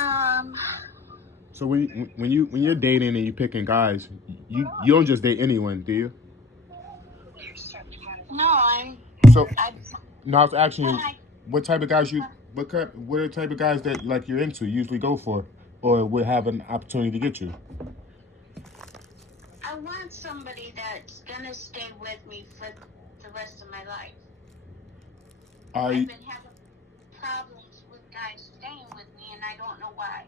Um, So when you're dating and you're picking guys, you don't just date anyone, do you? no, So I, no, I was asking when you what type of guys you what are the type of guys that like you're into usually go for, or would have an opportunity to get you. I want somebody that's gonna stay with me for the rest of my life. Are I've you, been having problems with guys staying with me, and I don't know why.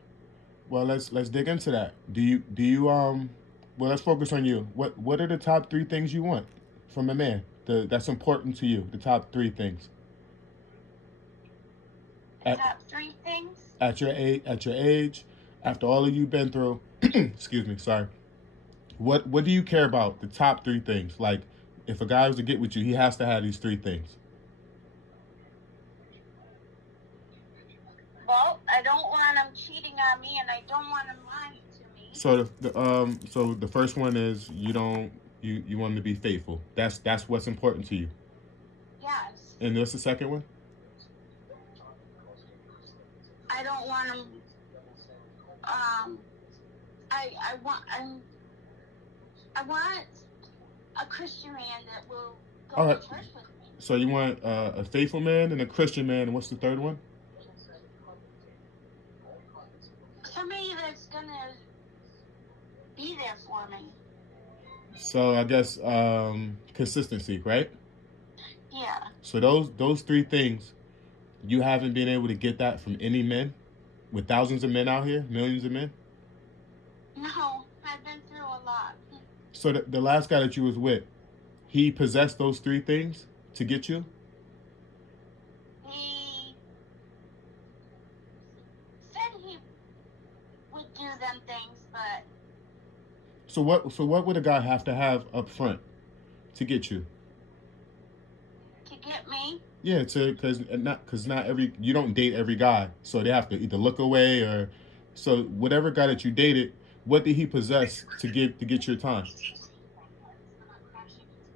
well, let's dig into that. Do you well, let's focus on you. What are the top three things you want from a man? That's important to you. The top three things The at top three things. at your age, after all of you've been through. Excuse me, sorry. What do you care about? The top three things. Like, if a guy was to get with you, he has to have these three things. Well, I don't want him cheating on me, and I don't want him lying to me. So the first one is you want him to be faithful. That's what's important to you. Yes, And what's the second one? I don't want him. I want I want a Christian man that will go All to right. church with me. So you want a faithful man and a Christian man, and what's the third one? Somebody that's gonna be there for me. So I guess consistency, right? Yeah. So those three things, you haven't been able to get that from any men, with thousands of men out here, millions of men. No, I've been through a lot. So the last guy that you was with, he possessed those three things to get you. He said he would do them things, but So what would a guy have to have up front to get you? to get me, Yeah, to because not every you don't date every guy, so they have to either look away or so whatever guy that you dated, what did he possess to get your time?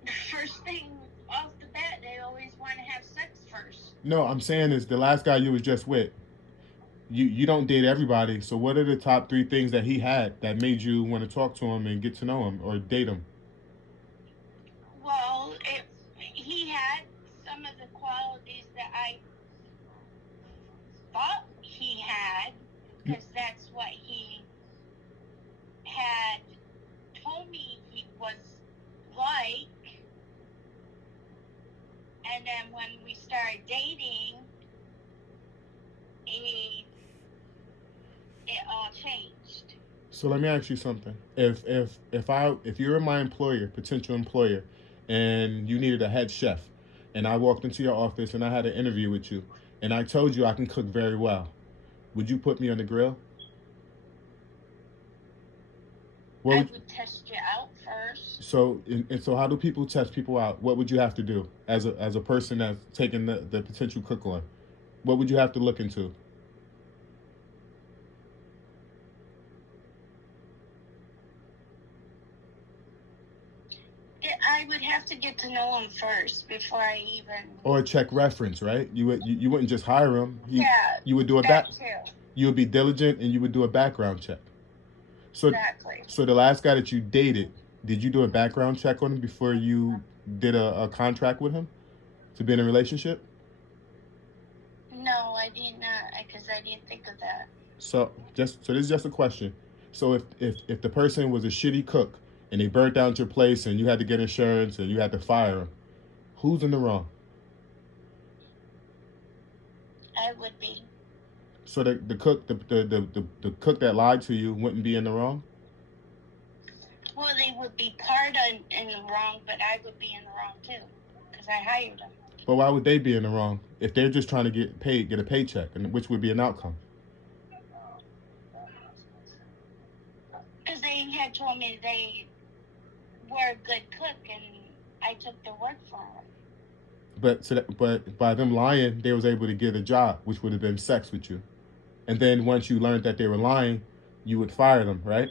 the first thing off the bat, they always want to have sex first. No, I'm saying is the last guy you was just with. You don't date everybody, so what are the top three things that he had that made you want to talk to him and get to know him or date him? Well, he had some of the qualities that I thought he had, because that's what he had told me he was like. And then when we started dating, it all changed. So let me ask you something. If you were my employer, potential employer, and you needed a head chef, and I walked into your office and I had an interview with you, and I told you I can cook very well, would you put me on the grill? What I would, would test you out first. so how do people test people out? What would you have to do as a person that's taking the potential cook on? What would you have to look into? I would have to get to know him first before I even. Or check reference, right? You wouldn't just hire him. Yeah, You would do a that back. too. You would be diligent and you would do a background check. So Exactly. so the last guy that you dated, did you do a background check on him before you did a contract with him to be in a relationship? No, I did not, because I didn't think of that. So this is just a question. So if the person was a shitty cook and they burnt down your place and you had to get insurance and you had to fire him, who's in the wrong? I would be. So the cook the cook that lied to you wouldn't be in the wrong? Well, they would be part in the wrong, but I would be in the wrong too, because I hired them. But why would they be in the wrong if they're just trying to get paid, get a paycheck, and which would be an outcome? Because they had told me they were a good cook, and I took the work for them. But by them lying, they was able to get a job, which would have been sex with you. And then once you learned that they were lying, you would fire them, right?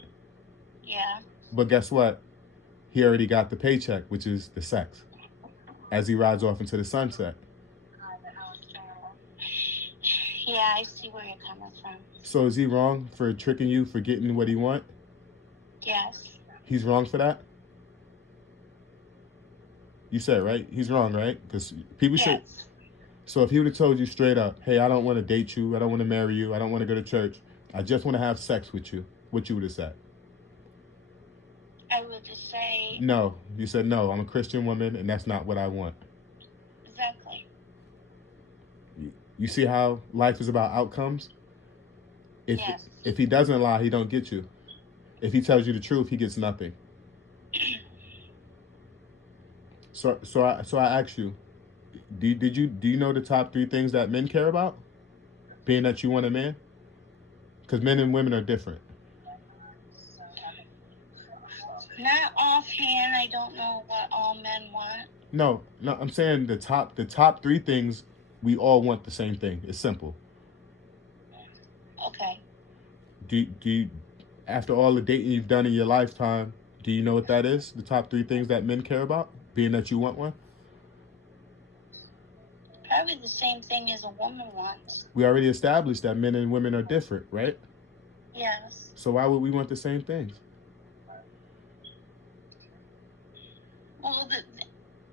Yeah. But guess what? He already got the paycheck, which is the sex, as he rides off into the sunset. Yeah, I see where you're coming from. So is he wrong for tricking you for getting what he want? Yes. He's wrong for that? You said, right? He's wrong, right? Because people should. Yes. So if he would have told you straight up, hey, I don't want to date you, I don't want to marry you, I don't want to go to church, I just want to have sex with you, what you would have said? I would just say No. You said, no, I'm a Christian woman and that's not what I want. exactly. You see how life is about outcomes? If Yes. if he doesn't lie, he don't get you. If he tells you the truth, he gets nothing. So I ask you, do you know the top 3 things that men care about? Being that you want a man, because men and women are different. Not offhand, I don't know what all men want. No, no, I'm saying the top 3 things we all want the same thing. It's simple. Okay. Do you, after all the dating you've done in your lifetime, do you know what that is? The top 3 things that men care about, being that you want one. Probably the same thing as a woman wants. We already established that men and women are different, right? Yes. So why would we want the same things? Well,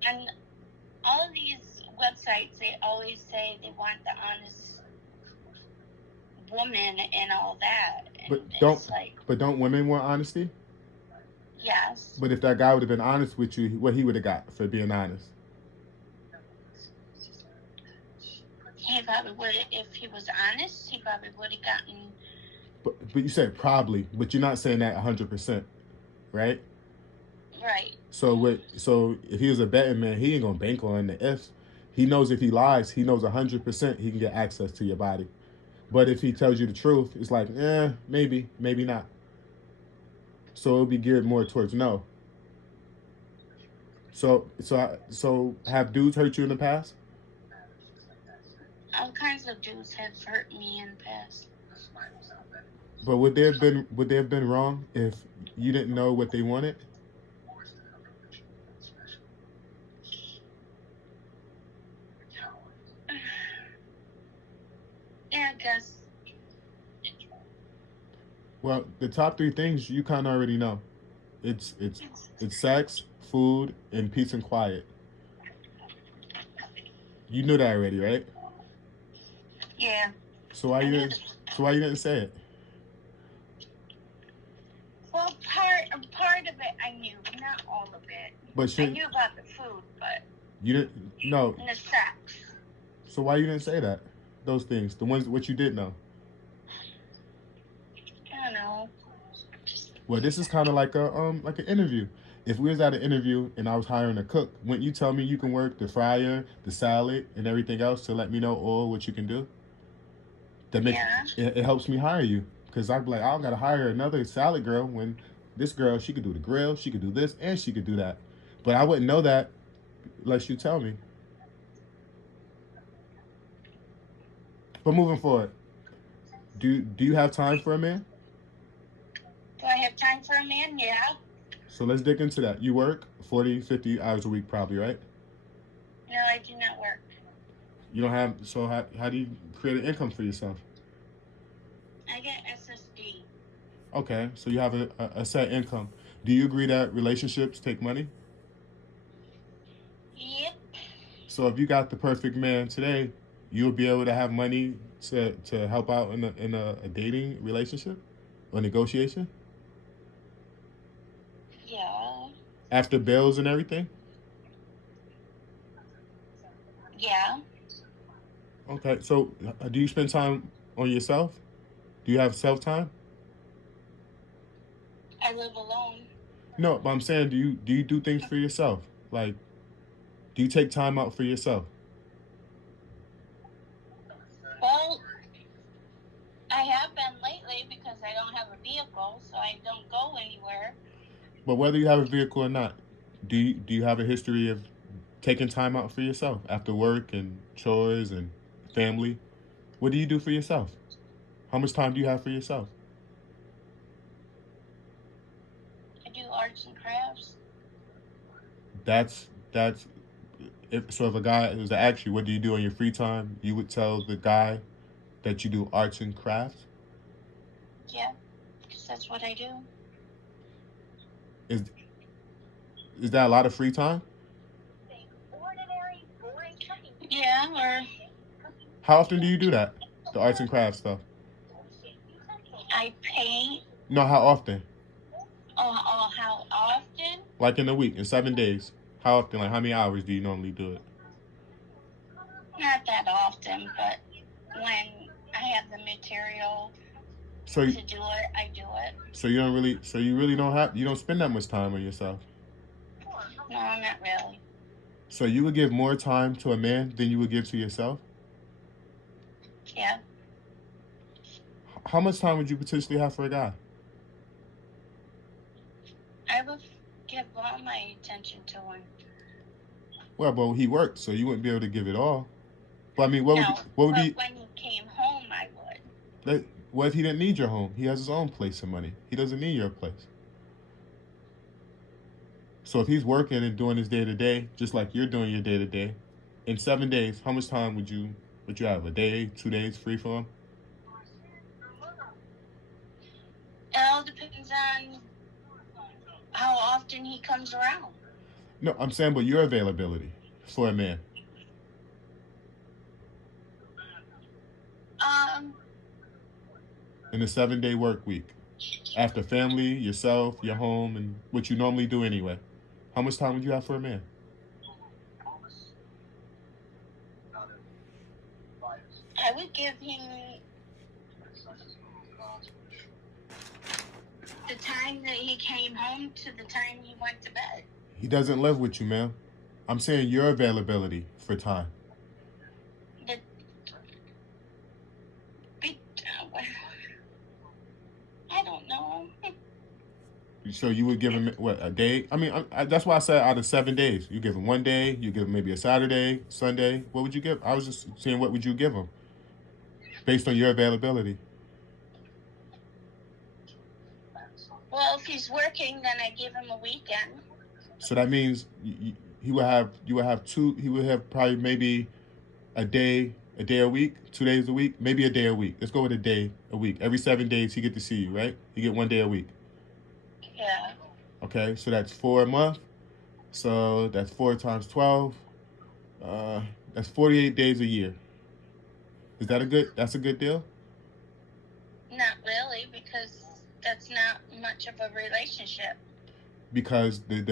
and all of these websites, they always say they want the honest woman and all that. And But don't women want honesty? Yes. But if that guy would have been honest with you, what he would have got for being honest? He probably would have, if he was honest, he probably would have gotten. But you said probably, but you're not saying that 100%, right? Right. So if he was a betting man, he ain't gonna bank on the ifs. He knows if he lies, he knows 100% he can get access to your body. But if he tells you the truth, it's like, maybe, maybe not. So it'll be geared more towards no. So have dudes hurt you in the past? All kinds of dudes have hurt me in the past. But would they have been wrong if you didn't know what they wanted? Yeah, I guess. Well, the top 3 things you kind of already know. It's sex, food, and peace and quiet. You knew that already, right? Yeah. So why you didn't say it? Well, part of it I knew, but not all of it. But I knew about the food, but you didn't. No. and the sex. So why you didn't say that? Those things, the ones what you did know. I don't know. Well, this is kind of like an interview. If we was at an interview and I was hiring a cook, wouldn't you tell me you can work the fryer, the salad, and everything else to let me know all what you can do? That makes it helps me hire you, because I'd be like, I don't gotta hire another salad girl when this girl, she could do the grill, she could do this, and she could do that. But I wouldn't know that unless you tell me. But moving forward, do you have time for a man? Do I have time for a man? Yeah. So let's dig into that. You work 40, 50 hours a week probably, right? No, I do not work. You don't have, so how do you create an income for yourself? I get SSD. Okay, so you have a set income. Do you agree that relationships take money? Yep. So if you got the perfect man today, you'll be able to have money to help out in a dating relationship or negotiation? Yeah. After bills and everything? Yeah. Okay, so do you spend time on yourself? Do you have self-time? I live alone. No, but I'm saying, do you do things for yourself? Like, do you take time out for yourself? Well, I have been lately because I don't have a vehicle, so I don't go anywhere. But whether you have a vehicle or not, do you have a history of taking time out for yourself after work and chores and family? What do you do for yourself? How much time do you have for yourself? I do arts and crafts. That's if a guy was to ask you, what do you do in your free time? You would tell the guy that you do arts and crafts? Yeah, because that's what I do. Is is that a lot of free time? Yeah, or How often do you do that? The arts and crafts stuff. I paint. No, how often? How often? Like in a week, in 7 days. How often? Like how many hours do you normally do it? Not that often, but when I have the material So to do it, I do it. so you really don't spend that much time on yourself. No, not really. So you would give more time to a man than you would give to yourself? Yeah. How much time would you potentially have for a guy? I would give all my attention to him. Well, but he worked, so you wouldn't be able to give it all. But I mean, No, what would but be when he came home, I would. what if he didn't need your home? He has his own place and money. He doesn't need your place. So if he's working and doing his day to day, just like you're doing your day to day, in 7 days, how much time would you have? A day, 2 days free for him? It all depends on how often he comes around. No, I'm saying, but your availability for a man. In a 7 day work week, after family, yourself, your home, and what you normally do anyway, how much time would you have for a man? I would give him the time that he came home to the time he went to bed. He doesn't live with you, ma'am. I'm saying your availability for time. I don't know. So you would give him what, a day? I mean, that's why I said out of 7 days, you give him one day. You give him maybe a Saturday, Sunday. What would you give? I was just saying, what would you give him based on your availability? Well, if he's working, then I give him a weekend. So that means you would have probably maybe a day a week, 2 days a week, maybe a day a week. Let's go with a day a week. Every 7 days he get to see you, right? You get one day a week. Yeah. Okay, so that's 4 a month. So that's 4 times 12. That's 48 days a year. That's a good deal? Not really, because that's not much of a relationship. Because the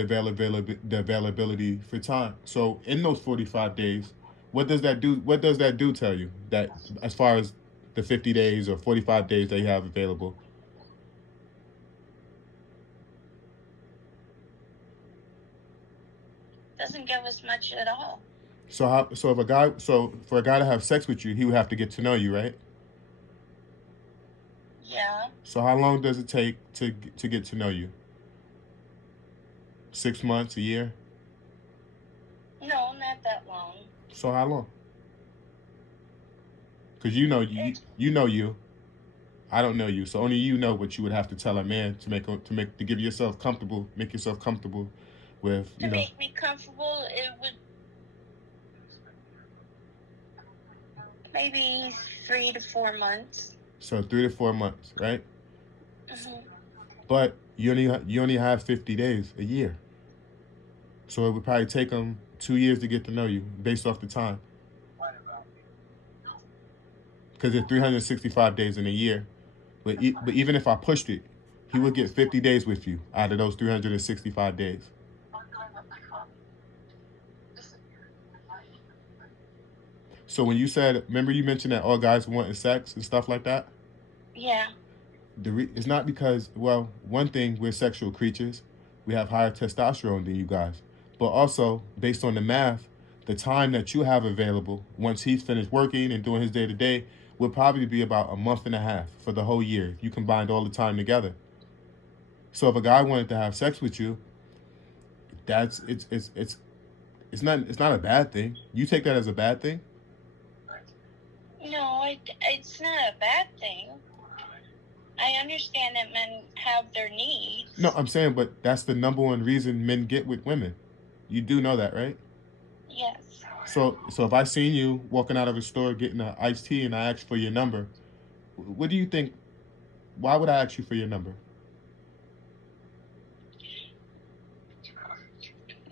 availability for time. So in those 45 days, what does that do? What does that do tell you? That as far as the 50 days or 45 days that you have available? Doesn't give us much at all. So for a guy to have sex with you, he would have to get to know you, right? Yeah. So how long does it take to get to know you? 6 months, a year? No, not that long. So how long? Because you know you. I don't know you, so only you know what you would have to tell a man to give yourself comfortable, make yourself comfortable with, To make me comfortable, it would maybe 3 to 4 months. So 3 to 4 months, right? Mm-hmm. But you only have 50 days a year, so it would probably take him 2 years to get to know you based off the time. Because there's 365 days in a year, but even if I pushed it, he would get 50 days with you out of those 365 days. So when you said, remember you mentioned that all guys wanting sex and stuff like that? Yeah. It's not because, well, one thing, we're sexual creatures. We have higher testosterone than you guys. But also, based on the math, the time that you have available once he's finished working and doing his day-to-day would probably be about a month and a half for the whole year if you combined all the time together. So if a guy wanted to have sex with you, it's not a bad thing. You take that as a bad thing? No, it's not a bad thing. I understand that men have their needs. No, I'm saying, but that's the number one reason men get with women. You do know that, right? Yes. So if I seen you walking out of a store getting an iced tea and I asked for your number, what do you think? Why would I ask you for your number?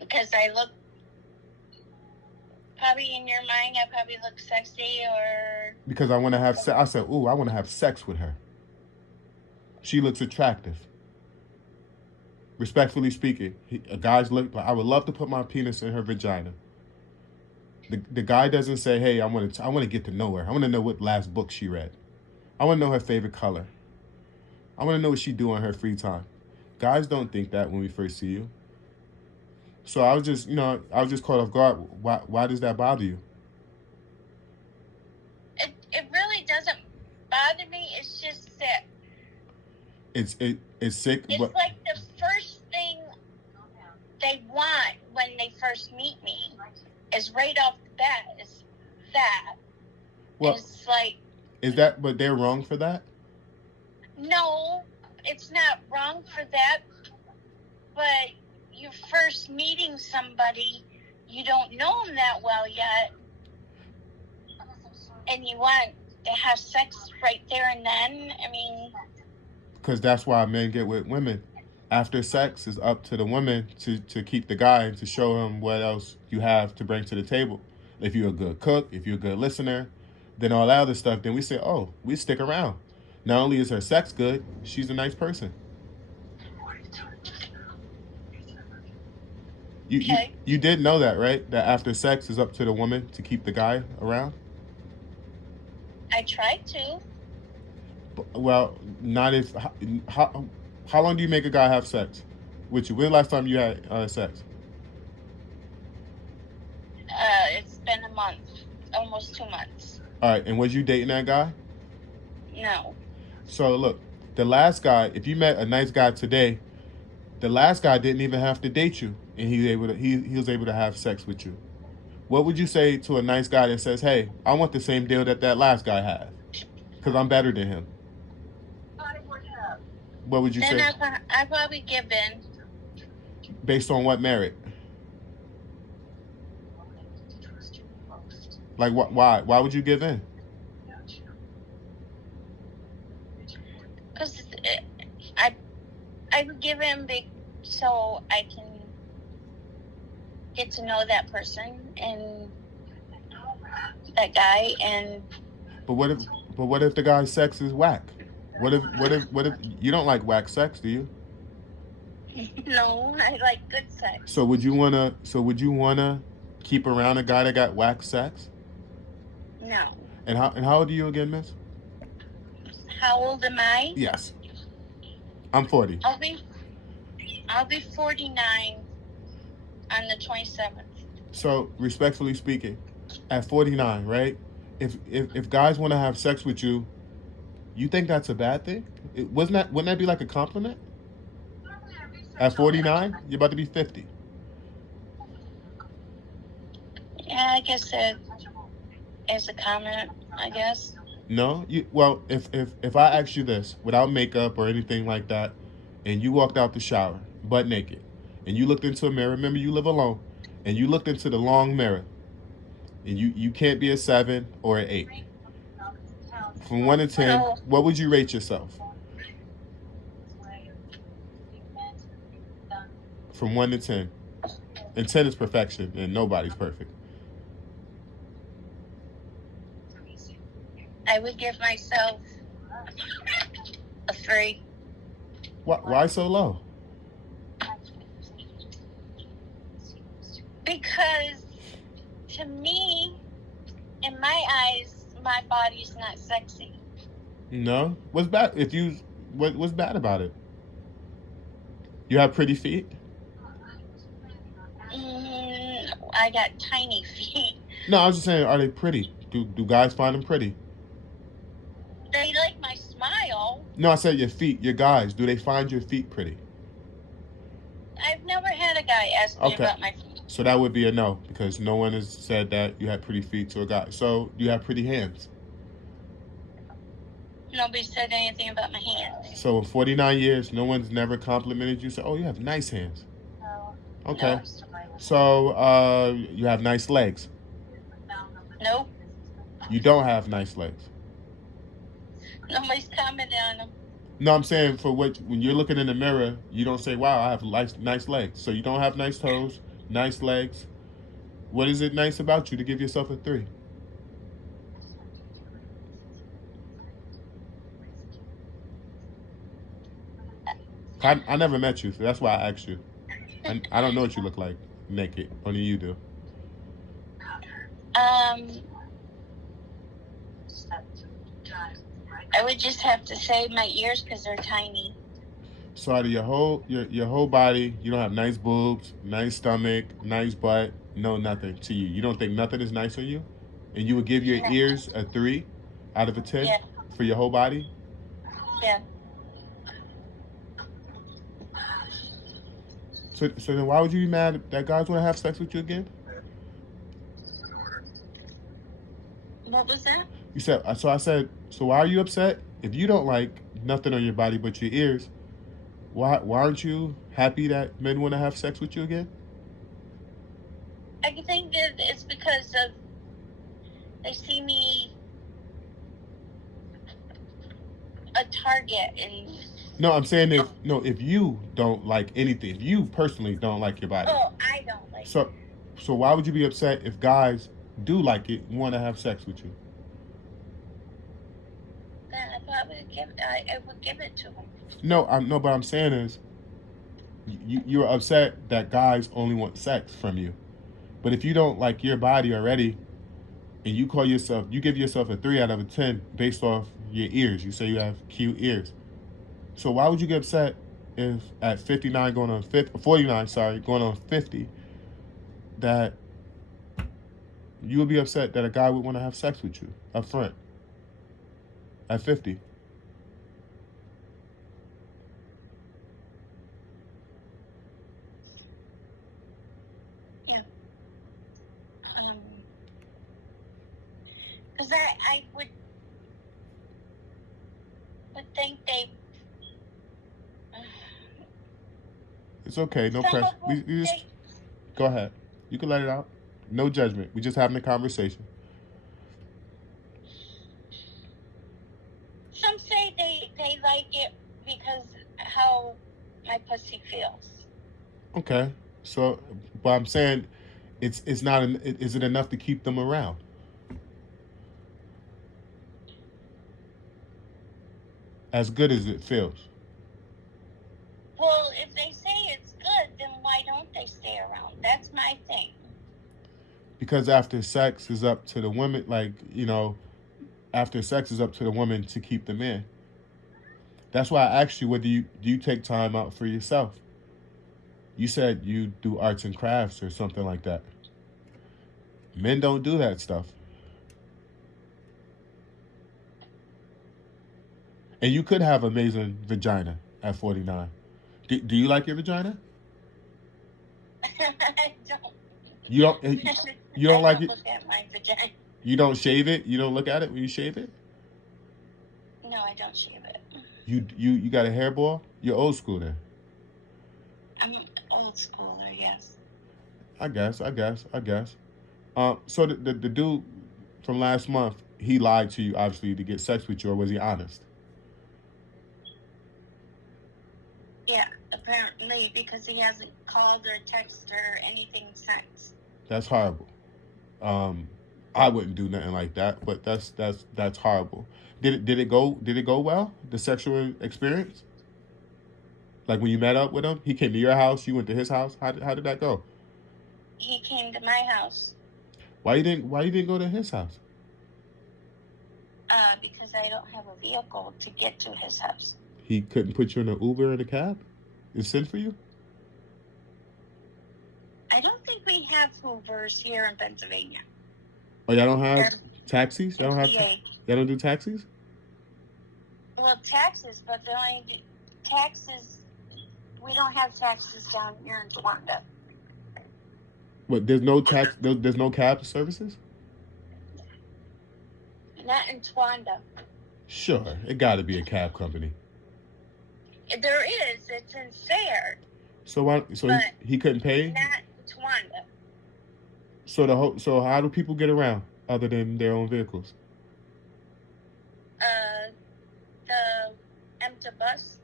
Because I look, probably in your mind, I probably look sexy, or Because I want to have. I said, ooh, I want to have sex with her. She looks attractive. Respectfully speaking, a guy's look. I would love to put my penis in her vagina. The guy doesn't say, hey, I want to get to know her. I want to know what last book she read. I want to know her favorite color. I want to know what she do on her free time. Guys don't think that when we first see you. So I was just, I was just caught off guard. Why does that bother you? it really doesn't bother me. It's just that It's sick. it's But like the first thing they want when they first meet me is right off the bat is that. well, It's like, is that? But they're wrong for that. no, it's not wrong for that, but you're first meeting somebody, you don't know them that well yet, and you want to have sex right there and then. I mean, Because that's why men get with women. After sex, it's up to the woman to keep the guy and to show him what else you have to bring to the table. If you're a good cook, if you're a good listener, then all that other stuff, then we say, oh, we stick around. Not only is her sex good, she's a nice person. okay. You did know that, right? That after sex is up to the woman to keep the guy around? I tried to. Well, not if. How long do you make a guy have sex with you? When the last time you had sex? It's been a month, almost 2 months. All right, and was you dating that guy? No. So look, the last guy, if you met a nice guy today, the last guy didn't even have to date you, and he was able to have sex with you. What would you say to a nice guy that says, "Hey, I want the same deal that last guy had, because I'm better than him"? What would you Then say? I probably give in. Based on what merit? Like what? Why would you give in? Because I would give in so I can get to know that person and that guy. And But what if the guy's sex is whack? What if you don't like whack sex? Do you? no, I like good sex. So would you wanna keep around a guy that got whack sex? No. And how old are you again, miss? How old am I? Yes. I'm 40. I'll be 49 on the 27th. So respectfully speaking, at 49, right? If guys want to have sex with you, you think that's a bad thing? Wouldn't that be like a compliment? At 49, you're about to be 50. Yeah, I guess that is a comment, I guess. No, well, if I asked you this without makeup or anything like that, and you walked out the shower butt naked, and you looked into a mirror. Remember, you live alone, and you looked into the long mirror, and you can't be a 7 or an 8. From 1 to 10, No. what would you rate yourself? From 1 to 10, and 10 is perfection, and nobody's perfect. I would give myself a 3. Why so low? Because to me, in my eyes, my body's not sexy. No, what's bad? What's bad about it? You have pretty feet. I got tiny feet. No, I was just saying, are they pretty? Do guys find them pretty? They like my smile. No, I said your feet. Your guys, do they find your feet pretty? I've never had a guy ask me Okay. about my feet. So that would be a no, because no one has said that you had pretty feet to a guy. So you have pretty hands. Nobody said anything about my hands. So in 49 years, no one's never complimented you. Said, "Oh, you have nice hands." Okay. No. So you have nice legs. You don't have nice legs. Nobody's commenting on them. No, I'm saying for what when you're looking in the mirror, you don't say, "Wow, I have nice legs." So you don't have nice toes, nice legs. What is it nice about you to give yourself a 3? I never met you, so that's why I asked you. I don't know what you look like naked. Only you do. Um, I would just have to say my ears because they're tiny. So out of your whole body, you don't have nice boobs, nice stomach, nice butt, no nothing to you. You don't think nothing is nice on you, and you would give your No. ears a 3 out of a 10 Yeah, for your whole body. yeah. So then why would you be mad that guys want to have sex with you again? What was that? You said so. I said so. Why are you upset if you don't like nothing on your body but your ears? Why aren't you happy that men want to have sex with you again? I think that it's because of they see me a target and No, I'm saying if you don't like anything, if you personally don't like your body, I don't like so so why would you be upset if guys do like it and want to have sex with you? that. I probably I would give it to them. No, but I'm saying is you're upset that guys only want sex from you. But if you don't like your body already, and you give yourself a 3 out of a 10 based off your ears. You say you have cute ears. So why would you get upset if at 59 going on 50, 49, sorry, going on 50, that you would be upset that a guy would want to have sex with you up front at 50? Yeah. Because I would think they. It's okay, no Some pressure. of them, We just go ahead. You can let it out. No judgment. We just having a conversation. some say they like it because how my pussy feels. Okay. So, but I'm saying it's not. Is it enough to keep them around? As good as it feels. Well, if they say it's good, then why don't they stay around? That's my thing. Because after sex is up to the women, like after sex is up to the woman to keep them in. That's why I asked you whether you do you take time out for yourself. You said you do arts and crafts or something like that. Men don't do that stuff. And you could have amazing vagina at 49. Do you like your vagina? I don't. You don't. You don't I like don't it. look at my vagina. You don't shave it. You don't look at it when you shave it. No, I don't shave it. You got a hairball. You're old school then. I'm an old schooler, yes. I guess. So the dude from last month, he lied to you obviously to get sex with you, or was he honest? Yeah, apparently because he hasn't called or texted or anything since. That's horrible. Um, I wouldn't do nothing like that, but that's horrible. Did it go well? The sexual experience, like when you met up with him, he came to your house, you went to his house. How did that go? He came to my house Why you didn't go to his house? because I don't have a vehicle to get to his house. He couldn't put you in an Uber or a cab? It's sent for you? I don't think we have Hoovers here in Pennsylvania. Oh, y'all don't have Or taxis? Y'all don't have PA. y'all don't do taxis? Well, taxes, but the only taxes, we don't have taxes down here in Towanda. But there's no tax there's no cab services? Not in Towanda. Sure, it got to be a cab company. There is. It's in Sayre, So why? So he couldn't pay. not in Towanda. So how do people get around? other than their own vehicles? The empty bus.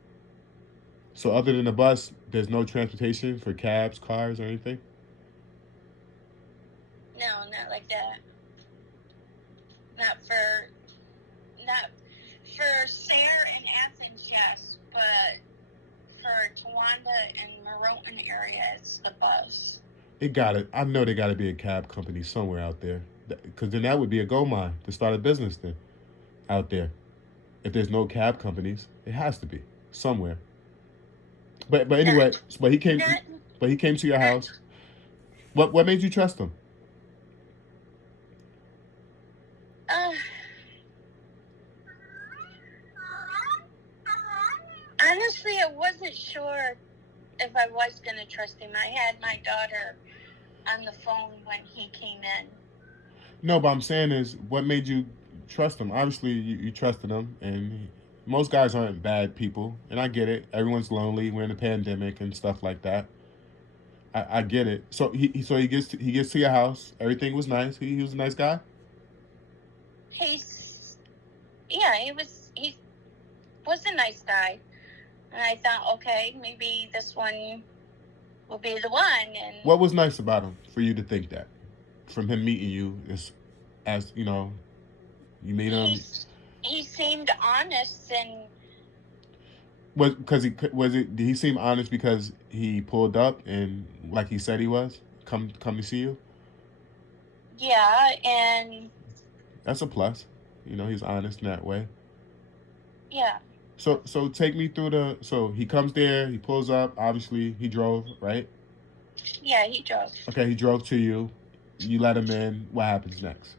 So other than the bus, there's no transportation for cabs, cars, or anything? No, not like that. Not for Sayre and Athens, yes, but for Towanda and Maroton area, it's the bus. I know there got to be a cab company somewhere out there, because then that would be a gold mine to start a business then out there. If there's no cab companies, it has to be somewhere. But anyway, but he came, Not, but he came to your house. What made you trust him? uh, honestly, I wasn't sure if I was going to trust him. I had my daughter on the phone when he came in. No, but I'm saying is, what made you trust him? Obviously, you trusted him, and most guys aren't bad people, and I get it. Everyone's lonely. We're in a pandemic and stuff like that. I get it. So he gets to your house. Everything was nice. He was a nice guy. He was a nice guy. And I thought, okay, maybe this one will be the one. And What was nice about him for you to think that? From him meeting you, as you know, you meet him. He seemed honest, and did he seem honest because he pulled up and like he said he was come to see you? yeah, and That's a plus. You know, he's honest in that way. yeah. So take me through so he comes there, he pulls up, obviously he drove, right? Yeah, he drove. Okay, he drove to you. You let him in. What happens next?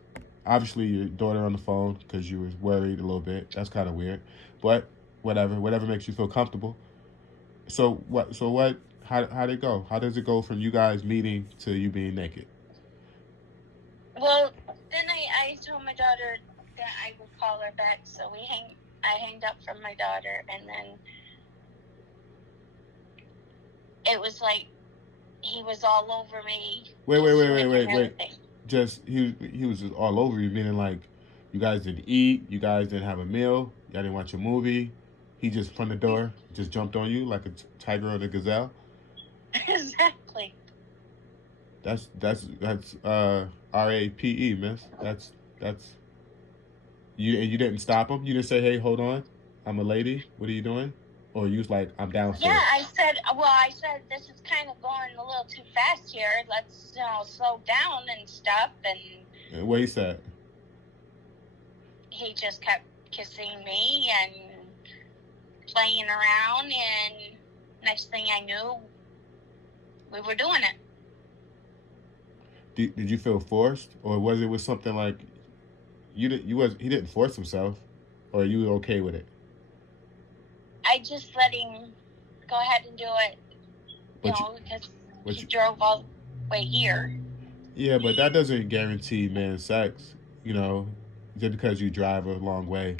Obviously, your daughter on the phone because you was worried a little bit. That's kind of weird, but whatever makes you feel comfortable. So what? So what? How did it go? How does it go from you guys meeting to you being naked? Well, then I told my daughter that I would call her back, so I hanged up from my daughter, and then it was like he was all over me. Wait. Just he was just all over you, meaning like you guys didn't eat, you guys didn't have a meal, y'all didn't watch a movie. He just from the door just jumped on you like a tiger or a gazelle. Exactly. That's RAPE, miss. That's you, and you didn't stop him. You didn't say, "Hey, hold on, I'm a lady. What are you doing?" Or you was like, "I'm downstairs." Yeah, I said this is kind of going a little too fast here. Let's slow down and stuff. And what he said? He just kept kissing me and playing around, and next thing I knew, we were doing it. Did you feel forced, or was it with something like he didn't force himself, or you were okay with it? I just let him go ahead and do it, because he drove all the way here. Yeah, but that doesn't guarantee man sex, just because you drive a long way,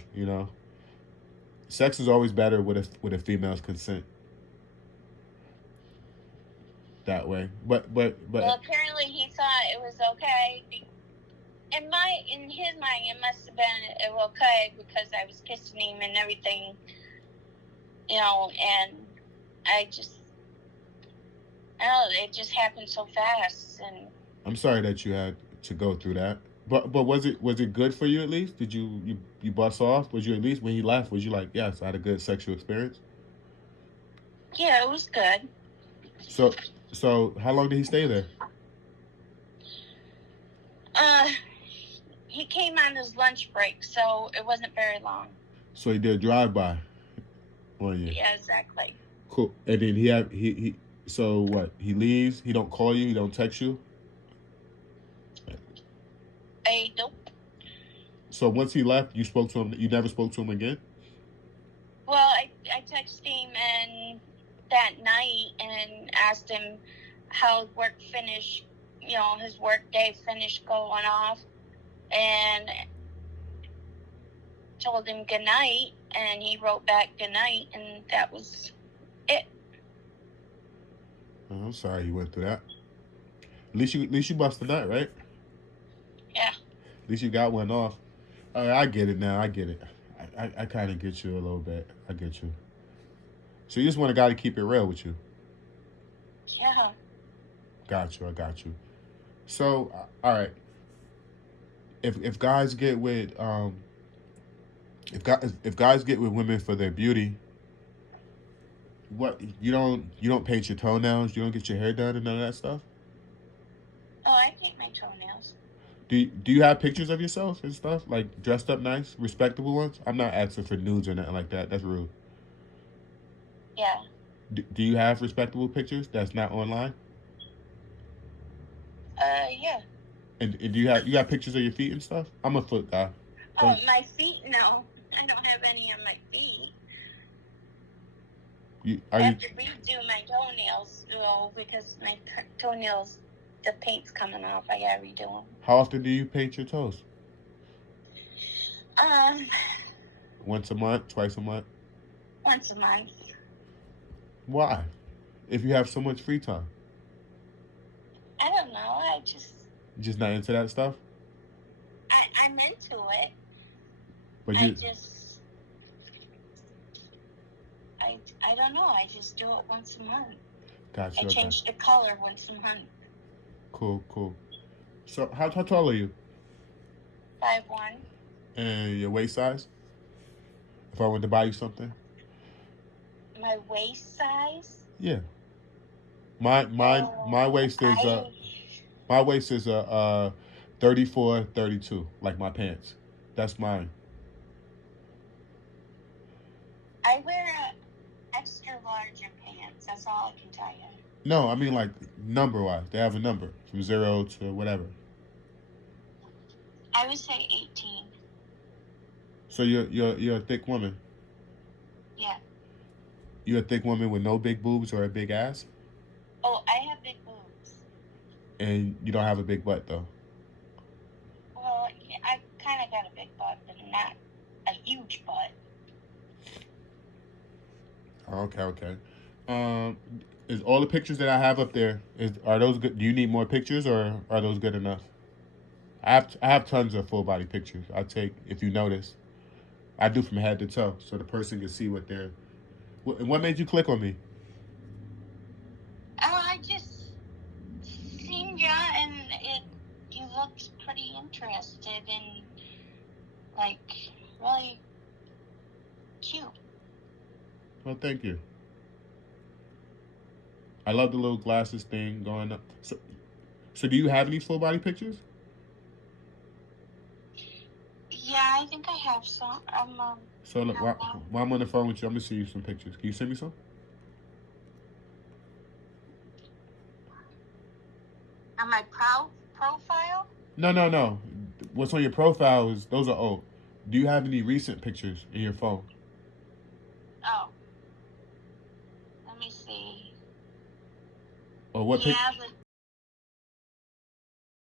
Sex is always better with a female's consent. That way, but well, apparently he thought it was okay. In his mind, it must have been okay because I was kissing him and everything, and I don't know, it just happened so fast. And I'm sorry that you had to go through that. But was it good for you at least? Did you bust off? Was you at least when he left? Was you like, yes, I had a good sexual experience? Yeah, it was good. So how long did he stay there? He came on his lunch break, so it wasn't very long. So he did drive-by on you? Yeah, exactly. Cool. And then he so what? He leaves, he don't call you, he don't text you? Nope. So once he left, you spoke to him, you never spoke to him again? Well, I texted him and that night and asked him how work finished, his work day finished going off, and told him good night, and he wrote back good night, and that was it. Oh, I'm sorry you went through that. At least you busted that, right? Yeah. At least you got one off. I get it now. I get it. I kind of get you a little bit. I get you. So you just want a guy to keep it real with you. Yeah. Got you. I got you. So, all right. If guys get with if guys get with women for their beauty, what you don't paint your toenails, you don't get your hair done and none of that stuff. Oh, I paint my toenails. Do you have pictures of yourself and stuff like dressed up nice, respectable ones? I'm not asking for nudes or nothing like that. That's rude. Yeah. Do you have respectable pictures that's not online? Yeah. And do you got pictures of your feet and stuff? I'm a foot guy. Oh, my feet? No, I don't have any on my feet. I have to redo my toenails, because my toenails, the paint's coming off. I gotta redo them. How often do you paint your toes? Once a month, twice a month? Once a month. Why? If you have so much free time. I don't know. You're just not into that stuff? I'm into it. But I don't know. I just do it once a month. Gotcha. I change the color once a month. Cool. So how tall are you? 5'1". And your waist size? If I wanted to buy you something? My waist size? Yeah. My waist is 34, 32, like my pants. That's mine. I wear extra large in pants. That's all I can tell you. No, I mean like number wise. They have a number from 0 to whatever. I would say 18. So you're a thick woman. Yeah. You're a thick woman with no big boobs or a big ass? Oh, I have big boobs. And you don't have a big butt though. Well, yeah, I kind of got a big butt, but not a huge butt. Okay. Is all the pictures that I have up there are those good? Do you need more pictures or are those good enough? I have tons of full body pictures. I take, if you notice, I do from head to toe, so the person can see what they're. What made you click on me? I just seen you, and you looked pretty interested and like really cute. Well, thank you. I love the little glasses thing going up. So do you have any full body pictures? Yeah, I think I have some. So look, while I'm on the phone with you, I'm gonna see you some pictures. Can you send me some? On my profile? No. What's on your profile is those are old. Do you have any recent pictures in your phone? Oh. Let me see. Or what? Yeah, but